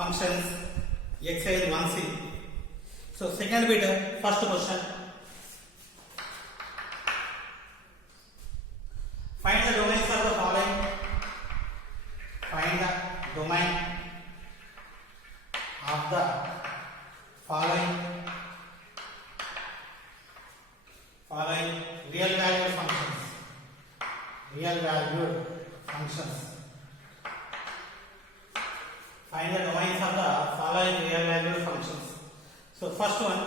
functions exercise 1C. So second bit, first question. Find the domains of the following. Find the domain of the following real valued functions. Real valued functions. Find the domains of the following real valued functions. So first one,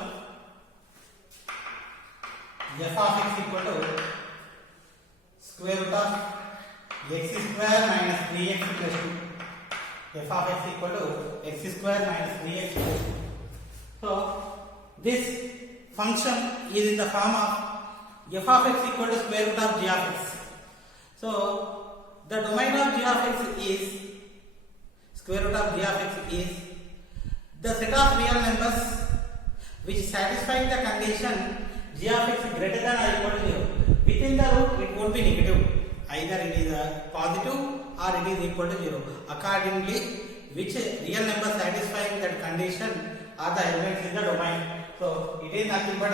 f of x equal to square root of x square minus 3x plus 2. F of x equal to x square minus 3x plus 2. So this function is in the form of f of x equal to square root of g of x. So the domain of g of x is square root of g of x is the set of real numbers which satisfy the condition g of x greater than or equal to 0. Within the root it won't be negative. Either it is positive or it is equal to 0. Accordingly, which real number satisfying that condition are the elements in the domain. So it is nothing but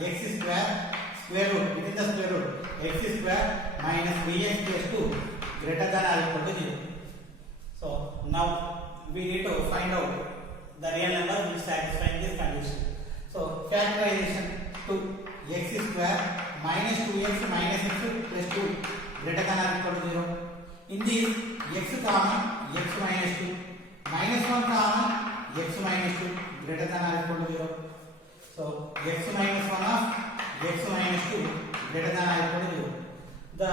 x square root within the square root x square minus 3x plus 2 greater than or equal to 0. So now we need to find out the real number which satisfying this condition. So factorization to x square minus 2x minus x plus 2 greater than or equal to 0. In this x comma x minus 2 minus 1 comma x minus 2 greater than or equal to 0. So x minus 1 of x minus 2 greater than or equal to 0. The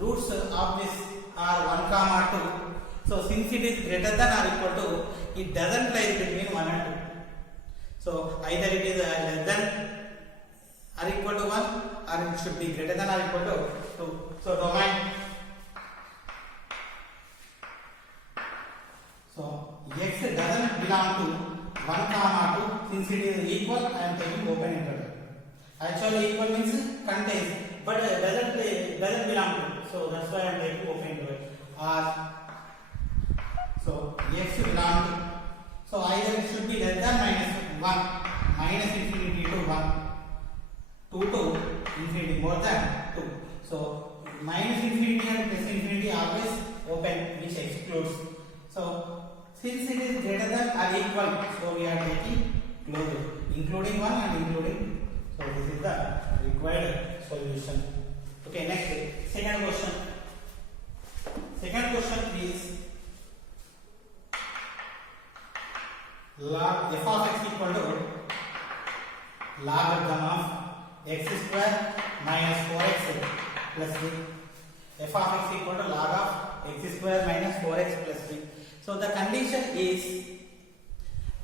roots of this are 1 comma 2. So since it is greater than or equal to, it doesn't lie between 1 and 2. So either it is less than or equal to 1 or it should be greater than or equal to 2. So domain. So x doesn't belong to 1 comma 2. Since it is equal, I am taking open interval. Actually equal means contains, but doesn't belong to. So that's why I am taking open interval. Or so x belong to. So either it should be less than minus 1, minus infinity to 1, 2 to infinity more than 2. So minus infinity and plus infinity always open, which excludes. So since it is greater than or equal, so we are taking closure, including 1 and including. So this is the required solution. Okay, next second question. Second question is log f of x equal to logarithm of x square minus 4x plus 3. F of x equal to log of x square minus 4x plus 3. So the condition is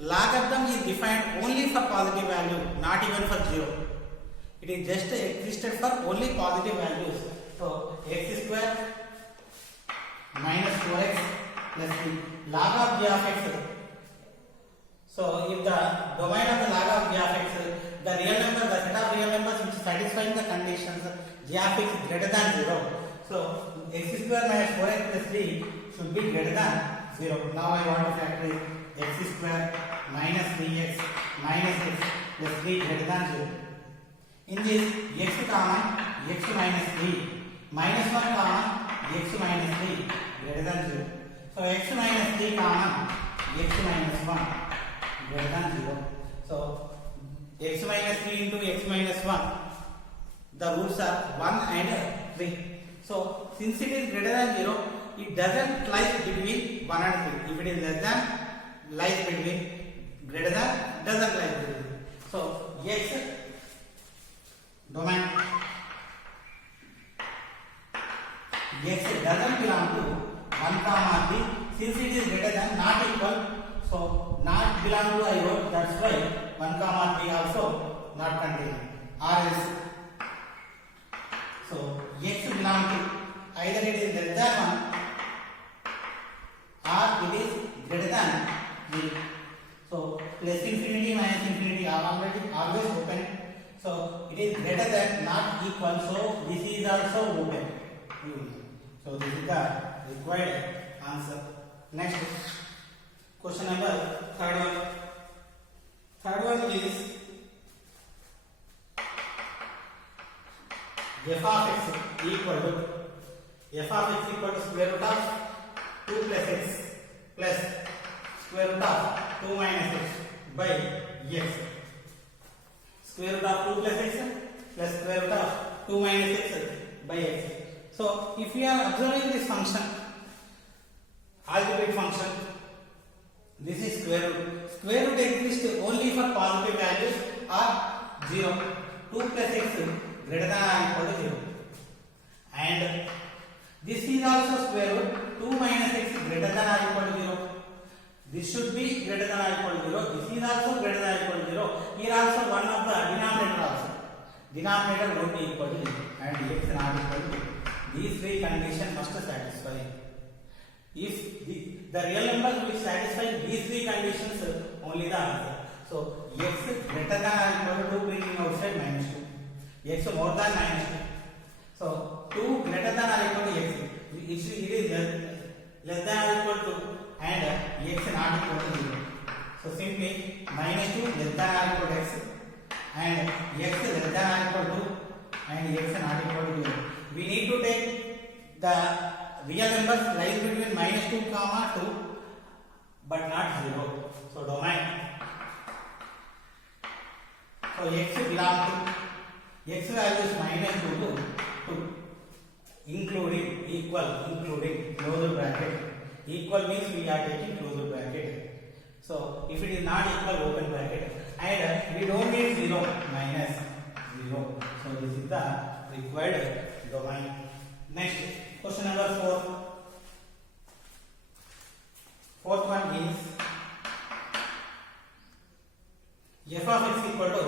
logarithm is defined only for positive value, not even for 0. It is just existed for only positive values. So x square minus 4x plus 3 log of g of x. So if the domain of the log of g of x, the real number, the set of real numbers which satisfying the conditions g of x is greater than 0. So x square minus 4x plus 3 should be greater than 0. Now I want to factorize x square minus 3x minus x plus 3 greater than 0. In this x comma x minus 3 minus 1 comma x minus 3 greater than 0. So x minus 3 comma x minus 1 greater than 0. So x minus 3 into x minus 1, the roots are 1 and 3. So since it is greater than 0, it doesn't lie between 1 and 3. If it is less than, lies between, greater than, doesn't lie between. So x domain, x doesn't belong to 1 comma 3. Since it is greater than, not equal, so not belong to I wrote, that's why 1 comma 3 also not contained. Or else, so x belong to either it is less than 1 or it is greater than 0. So plus infinity minus infinity are already always open. So it is greater than, not equal. So this is also open. So this is the required answer. Next, Question number third one. Third one is f of x equal to square root of 2 plus x plus square root of 2 minus x by x. Square root of 2 plus x plus square root of 2 minus x by x. So if we are observing this function, algebraic function, this is square root. Square root exists only for positive values or 0. 2 plus x greater than or equal to 0. And this is also square root. 2 minus x greater than or equal to 0. This should be greater than or equal to 0. This is also greater than or equal to 0. Here also one of the denominator also. Denominator won't be equal to 0 and x not equal to 0. These three conditions must satisfy. If the real numbers which satisfy these three conditions, only the answer. So x greater than or equal to 2 bringing outside minus 2. X more than minus 2. So 2 greater than or equal to x. It is less than or equal to and x not equal to 0. So simply minus 2 less than or equal to x and x less than or equal to and x not equal to 0. We need to take the real numbers lies between minus 2 comma 2 but not 0. So domain. So x belongs to x value is minus 2 to 2 including closed bracket. Equal means we are taking closed bracket. So if it is not equal, open bracket, and we don't need 0, minus 0. So this is the required domain. Next, question number 4. Fourth one is f of x equal to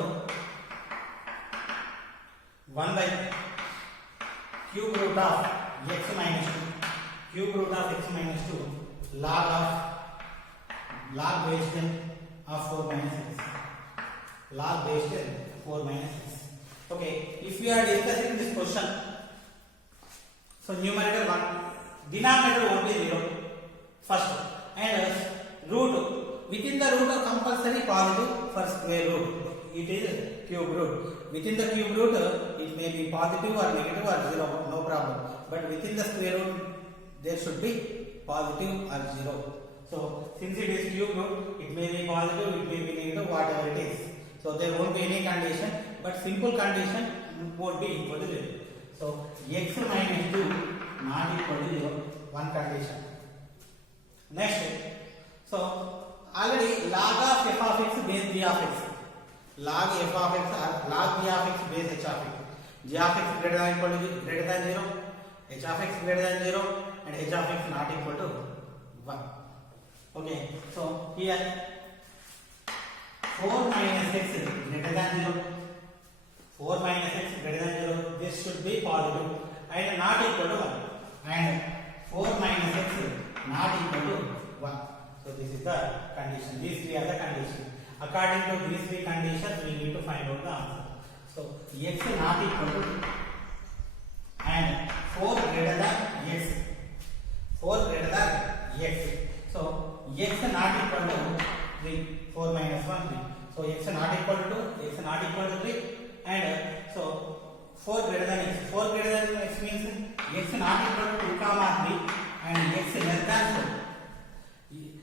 1 by cube root of x minus 2. Cube root of x minus 2 log base 10 of 4 minus x. Log base 10 4 minus x. Okay, if we are discussing this question, so numerator 1, denominator won't be 0 first, and root within the root of compulsory positive for square root. It is cube root. Within the cube root, it may be positive or negative or 0, no problem. But within the square root, there should be positive or 0. So since it is cube root, it may be positive, it may be negative, whatever it is. So there won't be any condition, but simple condition won't be equal to 0. So x minus 2 not equal to 0, one condition. Next, so already log of f of x base g of x. Log f of x or log g of x base h of x. G of x greater than or equal to 0, h of x greater than 0, and h of x not equal to 1. Okay, so here 4 minus x greater than 0. 4 minus x greater than 0. This should be positive and not equal to 1. And 4 minus x not equal to 1. So this is the condition. These three are the conditions. According to these three conditions, we need to find out the answer. So x not equal to and 4 greater than x. 4 greater than x. So x not equal to 3. 4 minus 1 3. So x not equal to 2, x not equal to 3, and so 4 greater than x. 4 greater than x means x not equal to 2 comma 3 and x less than 4.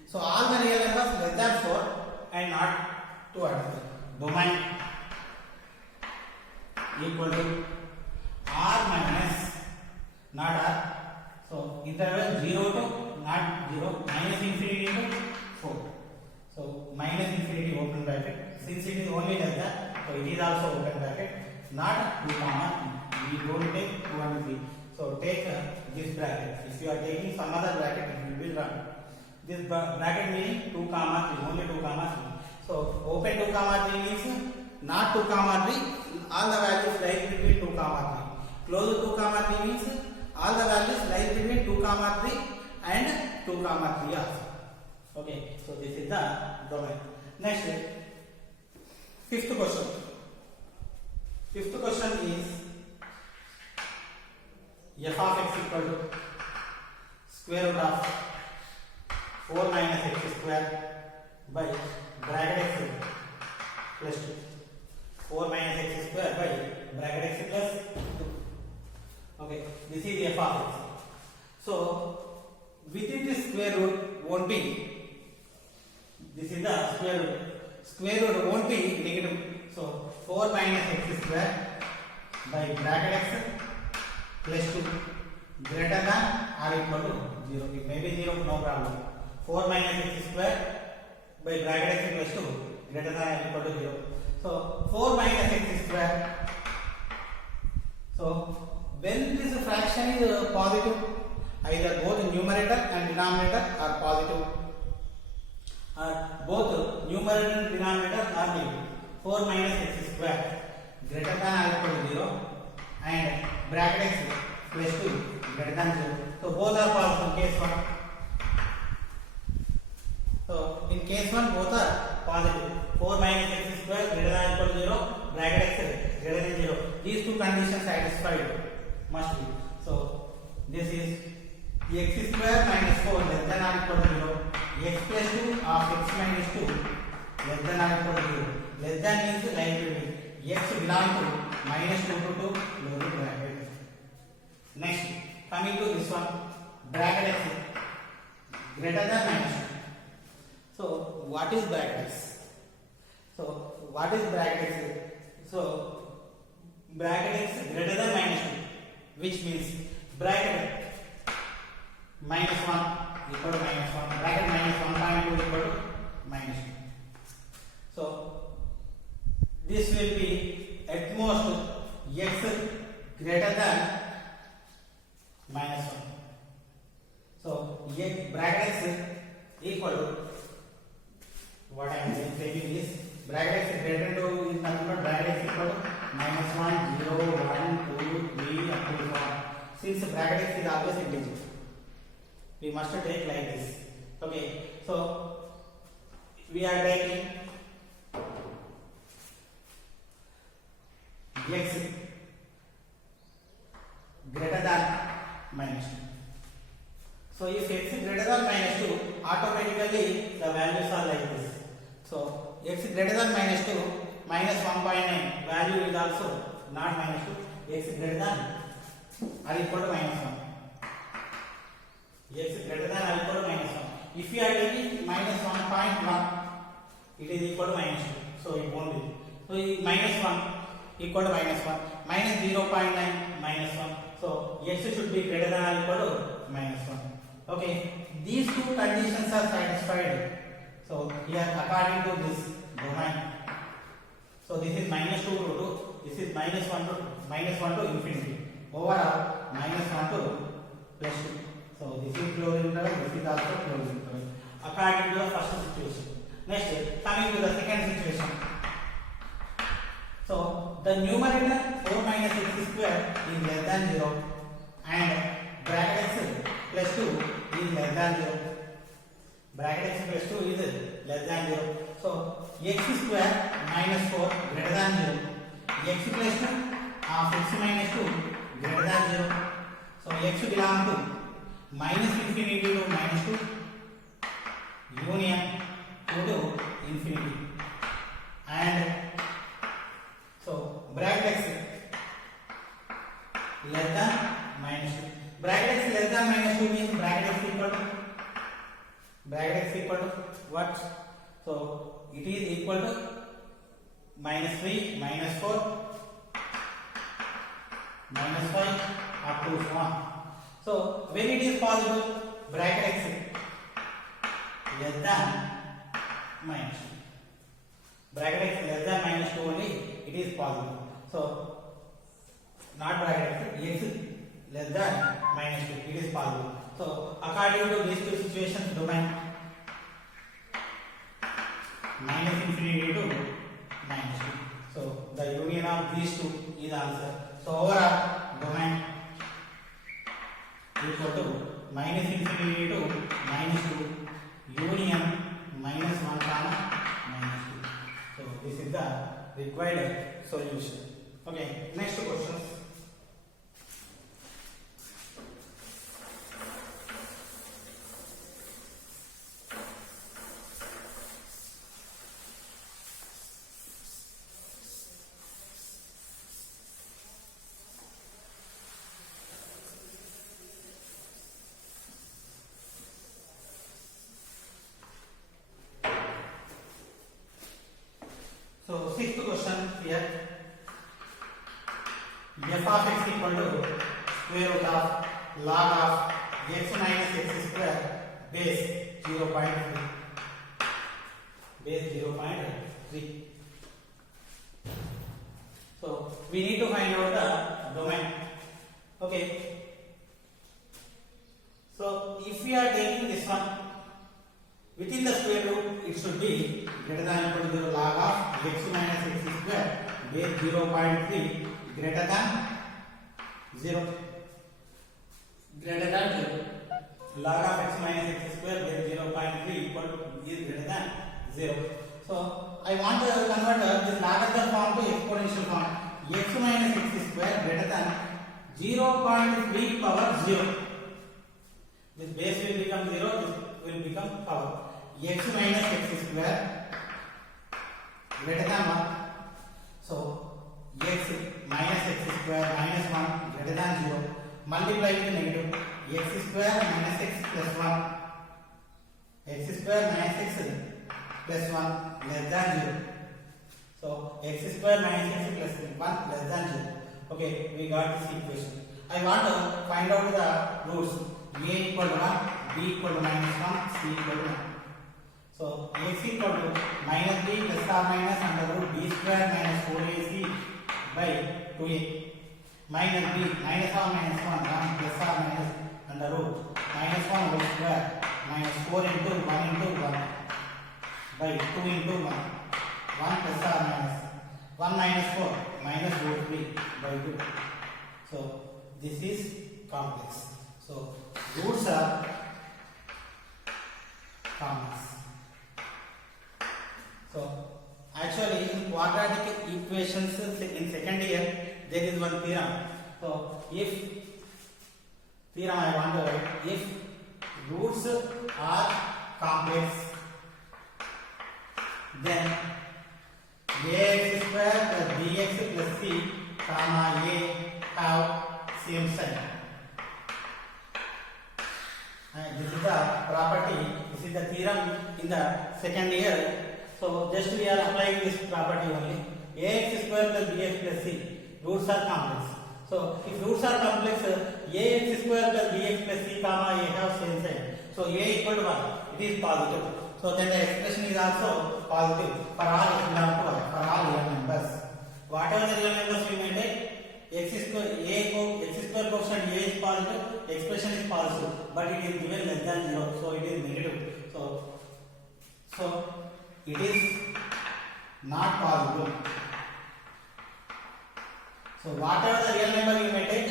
So all the real numbers less than 4 and not 2 or 3. Domain equal to r minus not r. So interval 0 to not 0, minus infinity to 4. So minus infinity open bracket. Since it is only like that, so it is also open bracket. Not 2 comma 3. We don't take 2 and 3. So take this bracket. If you are taking some other bracket, it will be wrong. This bracket meaning 2 comma 3, only 2 comma 3. So open 2 comma 3 means not 2 comma 3. All the values lie between 2 comma 3. Close 2 comma 3 means all the values lie between 2 comma 3 and 2 comma 3 also. Okay, so this is the domain. Next, fifth question. Fifth question is f of x equal to square root of 4 minus x square by bracket x plus 2. 4 minus x square by bracket x plus 2. Okay, this is f of x. So within the square root won't be, this is the square root. Square root won't be negative. So 4 minus x square by bracket x plus 2 greater than or equal to 0. It may be 0, no problem. 4 minus x square by bracket x plus 2 greater than or equal to 0. So 4 minus x square. So when this fraction is positive, either both numerator and denominator are positive, or both numerator and denominator are negative. 4 minus x square greater than or equal to 0 and bracket x plus 2 greater than 0. So both are positive in case 1. So in case 1 both are positive. 4 minus x square greater than or equal to 0, bracket x greater than 0. These two conditions satisfied must be. So this is x square minus 4 less than or equal to 0. X plus 2 of x minus 2 less than or equal to 0. Less than means like x belong to minus 2 to 2 close bracket. Next, coming to this one, bracket x greater than minus 2. So what is bracket x? So what is bracket x? So bracket x greater than minus 2, which means bracket minus 1 equal to minus 1, bracket minus 1.2 equal to minus 2. So this will be at most x greater than minus 1. So bracket x equal to, what I am taking is bracket x greater to is nothing but bracket x equal to minus 1, 0, 1, 2, 3 up to 4. Since bracket x is always integer, we must take like this. Okay, so we are taking x greater than minus 2. So if x greater than minus 2, automatically the values are like this. So x greater than minus 2, minus 1.9 value is also not minus 2. X greater than or equal to minus 1. X greater than or equal to minus 1. If you are taking minus 1.1, it is equal to minus 2. So it won't be. So minus 1 equal to minus 1. Minus 0.9 minus 1. So x should be greater than or equal to minus 1. Okay, these two conditions are satisfied. So here according to this domain, so this is minus 2 to 2, this is minus 1 to infinity. Overall minus 1 to plus 2. So this is closed interval, this is also closed interval according to the first situation. Next, coming to the second situation. So the numerator 4 minus x square is less than 0 and bracket x plus 2 is less than 0. Bracket x plus 2 is less than 0. So x square minus 4 greater than 0. X plus 2 of x minus 2 greater than 0. So x belongs to minus infinity to minus 2 union to infinity. And so bracket x less than minus 2. Bracket x less than minus 2 means bracket x equal to what? So it is equal to minus 3, minus 4, minus 5 up to 1. So when it is possible, bracket x less than minus 2. Bracket x less than minus 2 only it is possible. So not bracket x less than minus 2 it is possible. So according to these two situations, domain minus infinity to minus 2. So the union of these two is answer. So overall domain equal to minus infinity to minus 2 union minus 1 comma minus 2. So this is the required solution. Okay, next question. So sixth question here. F of x equal to square root of log of x minus x square base 0.3. Base 0.3. So we need to find out the domain. Okay. So if we are taking this one within the square root, it should be greater than or equal to 0 log of x minus x square base 0.3 greater than 0. Greater than 0. Log of x minus x square base 0.3 equal to is greater than 0. So I want to convert this Lagrangian form to exponential form. X minus x square greater than 0.3 power 0. This base will become 0, this will become power. X minus x square greater than 1. So x minus x square minus 1 greater than 0. Multiply with negative. X square minus x plus 1. X square minus x plus 1 less than 0. So x square minus x plus 1 less than 0. Okay, we got this equation. I want to find out the roots. A equal to 1, b equal to minus 1, c equal to 1. So x equal to minus b plus or minus under root b square minus 4ac by 2a. Minus b minus or minus 1 plus or minus under root minus 1 whole square minus 4 into 1 into 1 by 2 into 1. 1 plus or minus 1 minus 4 minus root 3 by 2. So this is complex. So roots are complex. So actually in quadratic equations in second year there is one theorem. So if theorem I want to write, if roots are complex, then ax square plus bx plus c comma a have same sign. This is the property, this is the theorem in the second year. So just we are applying this property only. Ax square plus bx plus c, roots are complex. So if roots are complex, ax square plus bx plus c comma a have same sign. So a equal to 1, it is positive. So then the expression is also positive for all x belong to y, for all real numbers. Whatever the real numbers we may take, x square quotient a is positive, expression is positive, but it is given less than 0, so it is negative. So it is not possible. So whatever the real number you may take,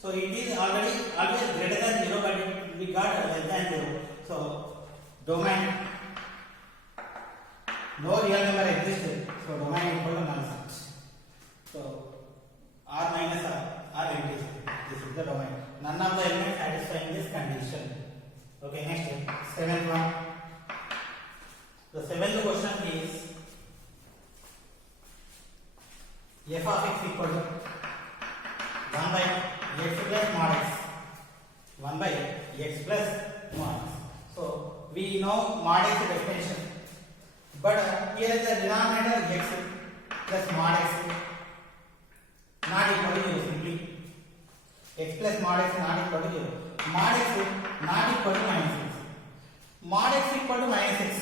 so it is always greater than 0, but we got less than 0. So domain, no real number exists, so domain equal to null set. So r minus r empty. This is the domain. None of the elements satisfying this condition. Okay, next, seventh one. The seventh question is f of x equal to 1 by x plus mod x. 1 by x plus mod x. So we know mod x definition, but here is the denominator x plus mod x not equal to 0 simply. X plus mod x not equal to 0. Mod x not equal to minus x. Mod x equal to minus x.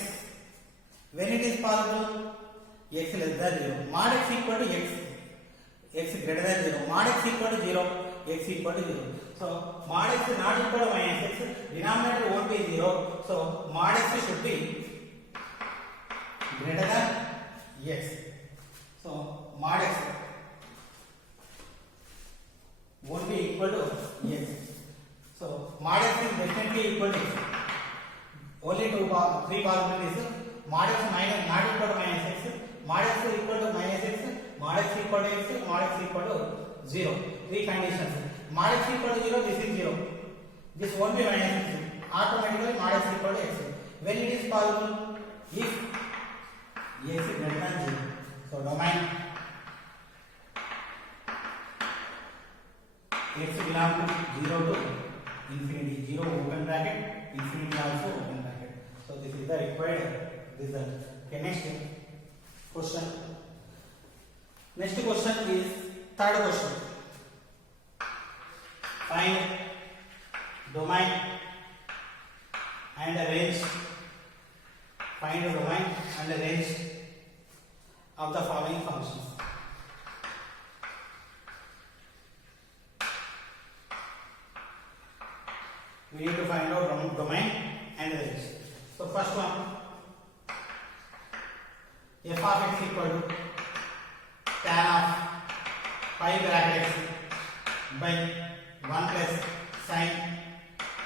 When it is possible, x less than 0. Mod x equal to x. X greater than 0. Mod x equal to 0. X equal to 0. So mod x not equal to minus x. Denominator won't be 0. So mod x should be greater than x. So mod x won't be equal to x. So mod x is definitely equal to x. Only three possibilities. Mod x minus not equal to minus x. Mod x equal to minus x. Mod x equal to x. Mod x equal to 0. Three conditions. Mod x equal to 0. This is 0. This won't be minus x. Automatically mod x equal to x. When it is possible, if x is greater than 0. So domain x belong to 0 to infinity. 0 open bracket, infinity also open bracket. So this is the required result. Okay, next. question. Next question is third question. Find domain and range. Find domain and range of the following functions. We need to find out domain and range. So first one, f of x equal to tan of pi bracket x by 1 plus sin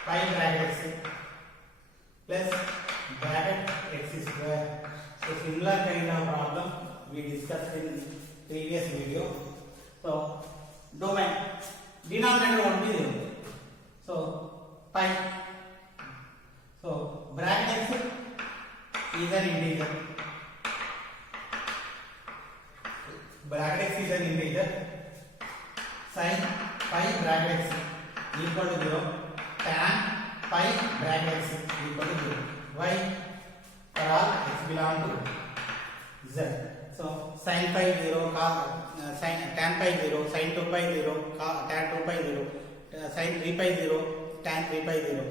pi bracket x plus bracket x square. So similar kind of problem we discussed in previous video. So domain, denominator won't be there. So pi. So bracket x is an integer. Bracket x is an integer. Sin pi bracket x equal to 0. Tan pi bracket x equal to 0. Why? For all x belong to z. So sin pi 0, sin tan pi 0, sin 2 pi 0, tan 2 pi 0, sin 3 pi 0, tan 3 pi 0.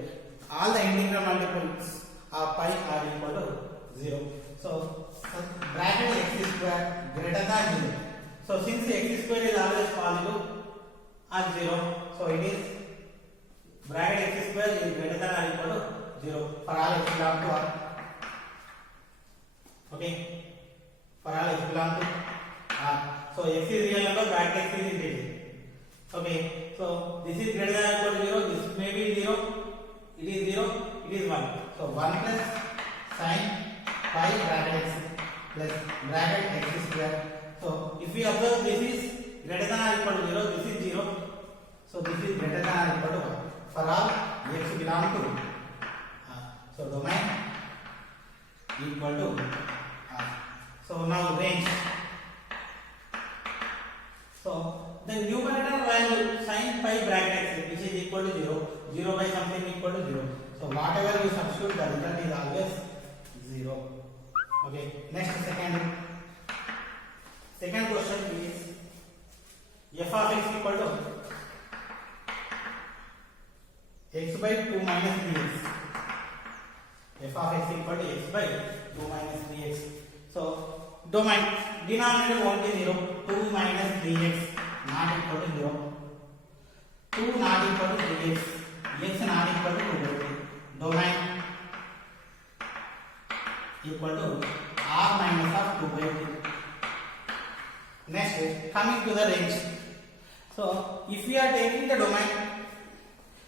All the integral multiples of pi are equal to 0. So bracket x square greater than 0. So since x square is always positive or 0, so it is bracket x square is greater than or equal to 0 for all x belong to r. Okay, for all x belong to r. So x is real number, bracket x is integer. Okay, so this is greater than or equal to 0. This may be 0. It is 0. It is 1. So 1 plus sin pi bracket x plus bracket x square. So if we observe this is greater than or equal to 0, this is 0. So this is greater than or equal to 1 for all x belong to r. So domain equal to r. So now range. So the numerator value sin pi bracket x which is equal to 0, 0 by something equal to 0. So whatever you substitute, the result is always 0. Okay, next second question is f of x equal to x by 2 minus 3x. F of x equal to x by 2 minus 3x. So domain, denominator won't be 0. 2 minus 3x not equal to 0. 2 not equal to 3x. X not equal to 2 by 3. Domain equal to r minus of 2 by 3. Next, coming to the range. So if we are taking the domain,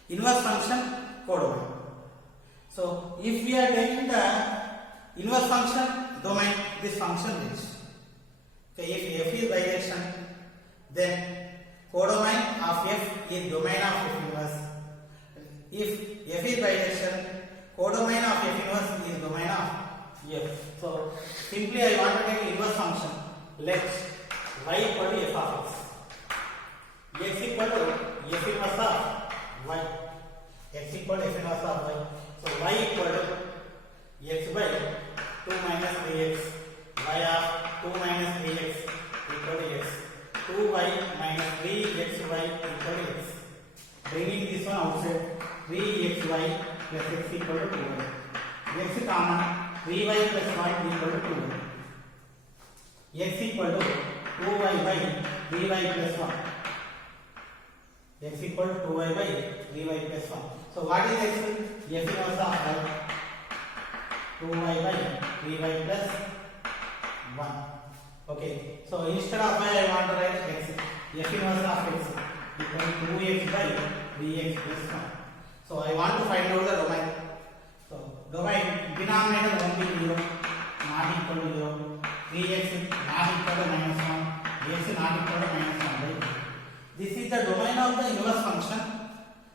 inverse function, codomain. So if we are taking the inverse function, domain, this function range. Okay, if f is bijection, then codomain of f is domain of f inverse. If f is bijection, codomain of f inverse is domain of f. So simply I want to take inverse function. Let y equal to f of x equal to f inverse of y. X equal to f inverse of y. So y equal to x by 2 minus 3x. Y of 2 minus 3x equal to x. 2y minus 3xy equal to x. Bringing this one outside, 3xy plus x equal to 2y. X common, 3y plus 1 equal to 2y. X equal to 2y by 3y plus 1. X equal to 2y by 3y plus 1. So what is x? F inverse of y. 2y by 3y plus 1. Okay. So instead of y I want to write x. F inverse of x equal to 2x by 3x plus 1. So I want to find out the domain. So domain, denominator won't be 0, not equal to 0. 3x not equal to minus 1. X not equal to minus 1. Right? This is the domain of the inverse function.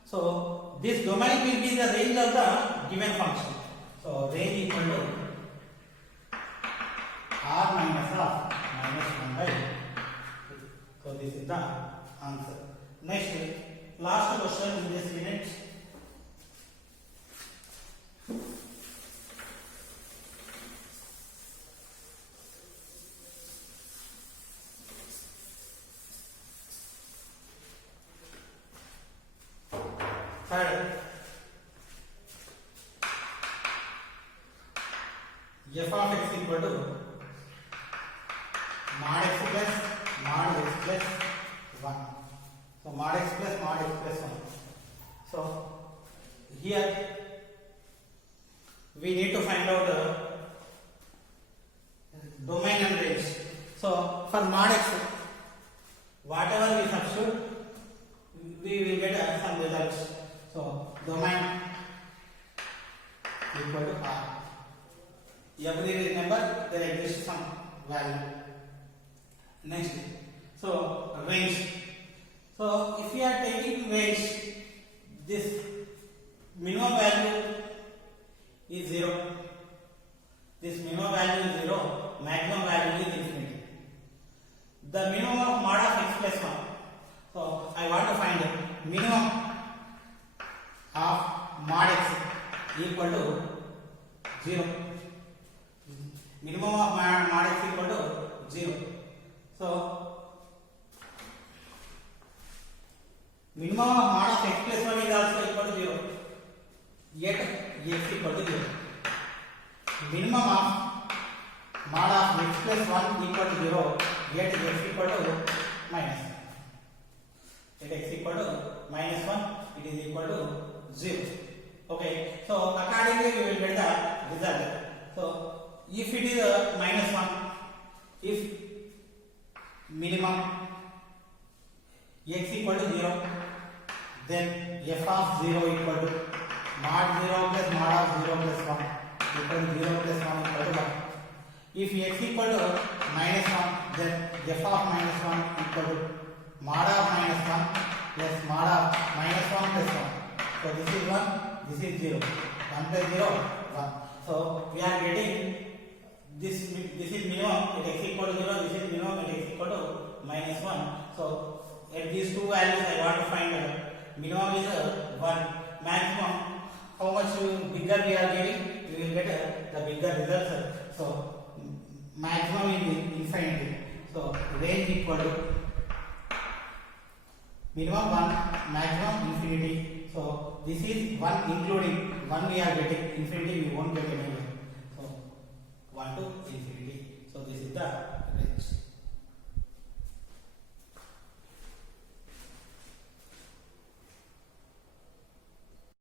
So this domain will be the range of the given function. So range equal to r minus of minus 1 by 2. So this is the answer. Next, last question in this unit. f of x equal to mod x plus mod x plus 1. So mod x plus 1. So here we need to find out the domain and range. So for mod x, whatever we substitute, we will get some results. So domain equal to r. Every number there exists some value. Next, so range. So if we are taking range, this minimum value is 0. This minimum value is 0. Maximum value is infinity. The minimum of mod of x plus 1. So I want to find the minimum of mod x equal to 0. Minimum of mod x equal to 0. So minimum of mod of x plus 1 is also equal to 0. Yet x equal to 0. Minimum of mod of x plus 1 equal to 0. Yet x equal to minus. Yet x equal to minus 1. It is equal to 0. Okay. So accordingly we will get the result. So if it is minus 1, if minimum x equal to 0, then f of 0 equal to mod 0 plus mod of 0 plus 1 equal to 0 plus 1 equal to 1. If x equal to minus 1, then f of minus 1 equal to mod of minus 1 plus mod of minus 1 plus 1. So this is 1, this is 0. 1 plus 0, 1. So we are getting this is minimum at x equal to 0, this is minimum at x equal to minus 1. So at these two values I want to find minimum is 1, maximum how much bigger we are getting, we will get the bigger results. So maximum is infinity. So range equal to minimum 1, maximum infinity. So this is 1 including 1 we are getting, infinity we won't get anywhere. So 1 to infinity. So this is the